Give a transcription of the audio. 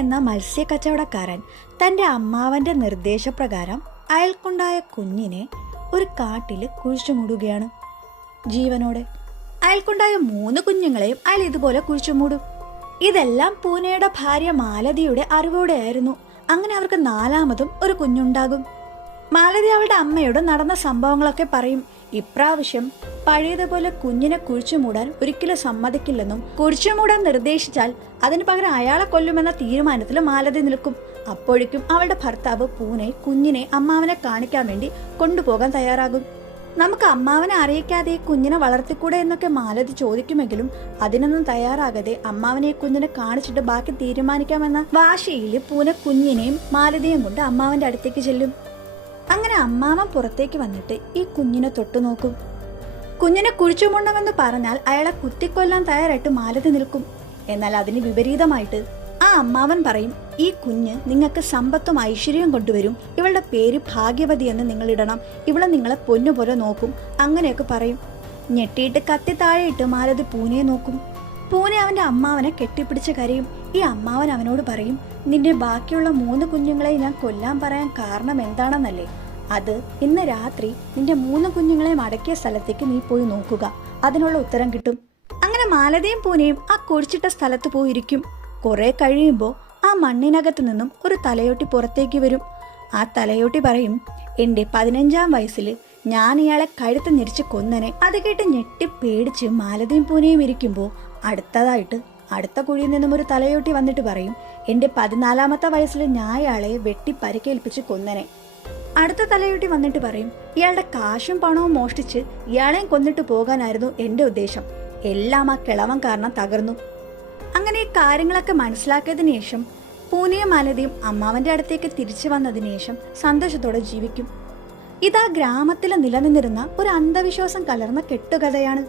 എന്ന മത്സ്യ കച്ചവടക്കാരൻ തൻ്റെ അമ്മാവൻ്റെ നിർദ്ദേശപ്രകാരം അയാൾക്കുണ്ടായ കുഞ്ഞിനെ ഒരു കാട്ടിൽ കുഴിച്ചുമൂടുകയാണ് ജീവനോടെ. അയാൾക്കുണ്ടായ 3 കുഞ്ഞുങ്ങളെയും അയാൾ ഇതുപോലെ കുഴിച്ചുമൂടും. ഇതെല്ലാം പൂനയുടെ ഭാര്യ മാലതിയുടെ അറിവോടെയായിരുന്നു. അങ്ങനെ അവർക്ക് 4ാമതും ഒരു കുഞ്ഞുണ്ടാകും. മാലതി അവളുടെ അമ്മയോട് നടന്ന സംഭവങ്ങളൊക്കെ പറയും. ഇപ്രാവശ്യം പഴയതുപോലെ കുഞ്ഞിനെ കുഴിച്ചുമൂടാൻ ഒരിക്കലും സമ്മതിക്കില്ലെന്നും കുഴിച്ചുമൂടാൻ നിർദ്ദേശിച്ചാൽ അതിന് പകരം അയാളെ കൊല്ലുമെന്ന തീരുമാനത്തിൽ മാലതി നിൽക്കും. അപ്പോഴേക്കും അവളുടെ ഭർത്താവ് പൂനെ കുഞ്ഞിനെ അമ്മാവനെ കാണിക്കാൻ വേണ്ടി കൊണ്ടുപോകാൻ തയ്യാറാകും. നമുക്ക് അമ്മാവനെ അറിയിക്കാതെ കുഞ്ഞിനെ വളർത്തിക്കൂടെ എന്നൊക്കെ മാലതി ചോദിക്കുമെങ്കിലും അതിനൊന്നും തയ്യാറാകാതെ അമ്മാവനെ കുഞ്ഞിനെ കാണിച്ചിട്ട് ബാക്കി തീരുമാനിക്കാമെന്ന വാശിയിൽ പൂനെ കുഞ്ഞിനെയും മാലതിയും കൊണ്ട് അമ്മാവന്റെ അടുത്തേക്ക് ചെല്ലും. അങ്ങനെ അമ്മാവൻ പുറത്തേക്ക് വന്നിട്ട് ഈ കുഞ്ഞിനെ തൊട്ടു നോക്കും. കുഞ്ഞിനെ കുഴിച്ചുമുണ്ടെന്ന് പറഞ്ഞാൽ അയാളെ കുത്തിക്കൊല്ലാൻ തയ്യാറായിട്ട് മാലതി നിൽക്കും. എന്നാൽ അതിന് വിപരീതമായിട്ട് ആ അമ്മാവൻ പറയും, ഈ കുഞ്ഞ് നിങ്ങൾക്ക് സമ്പത്തും ഐശ്വര്യവും കൊണ്ടുവരും, ഇവളുടെ പേര് ഭാഗ്യവതി എന്ന് നിങ്ങൾ ഇടണം, ഇവളെ നിങ്ങളെ പൊന്നുപോലെ നോക്കും, അങ്ങനെയൊക്കെ പറയും. ഞെട്ടിയിട്ട് കത്തി താഴെയിട്ട് മാലതി പൂനെയെ നോക്കും. പൂനെ അവന്റെ അമ്മാവനെ കെട്ടിപ്പിടിച്ച് കരയും. ഈ അമ്മാവൻ അവനോട് പറയും, നിന്റെ ബാക്കിയുള്ള 3 കുഞ്ഞുങ്ങളെ ഞാൻ കൊല്ലാൻ പറയാൻ കാരണം എന്താണെന്നല്ലേ? അത് ഇന്ന് രാത്രി നിന്റെ 3 കുഞ്ഞുങ്ങളെയും അടക്കിയ സ്ഥലത്തേക്ക് നീ പോയി നോക്കുക, അതിനുള്ള ഉത്തരം കിട്ടും. അങ്ങനെ മാലതിയും പൂനെയും ആ കുഴിച്ചിട്ട സ്ഥലത്ത് പോയിരിക്കും. കുറെ കഴിയുമ്പോൾ ആ മണ്ണിനകത്ത് നിന്നും ഒരു തലയോട്ടി പുറത്തേക്ക് വരും. ആ തലയോട്ടി പറയും, എൻ്റെ 15ാം വയസ്സിൽ ഞാൻ ഇയാളെ കഴുത്ത് ഞെരിച്ച് കൊന്നനെ. അത് കേട്ട് ഞെട്ടി പേടിച്ച് മാലതിയും പൂനെയും ഇരിക്കുമ്പോൾ അടുത്തതായിട്ട് അടുത്ത കുഴിയിൽ നിന്നും ഒരു തലയോട്ടി വന്നിട്ട് പറയും, എൻ്റെ 14ാമത്തെ വയസ്സിൽ ഞാൻ ഇയാളെ വെട്ടി പരിക്കേൽപ്പിച്ച് കൊന്നനെ. അടുത്ത തലയോട്ടി വന്നിട്ട് പറയും, ഇയാളുടെ കാശും പണവും മോഷ്ടിച്ച് ഇയാളെയും കൊന്നിട്ട് പോകാനായിരുന്നു എൻ്റെ ഉദ്ദേശം, എല്ലാം ആ കിളവൻ കാരണം തകർന്നു. അങ്ങനെ ഈ കാര്യങ്ങളൊക്കെ മനസ്സിലാക്കിയതിനു ശേഷം പൂനെയും മാലതിയും അമ്മാവന്റെ അടുത്തേക്ക് തിരിച്ചു വന്നതിന് ശേഷം സന്തോഷത്തോടെ ജീവിക്കും. ഇതാ ഗ്രാമത്തിൽ നിലനിന്നിരുന്ന ഒരു അന്ധവിശ്വാസം കലർന്ന കെട്ടുകഥയാണ്.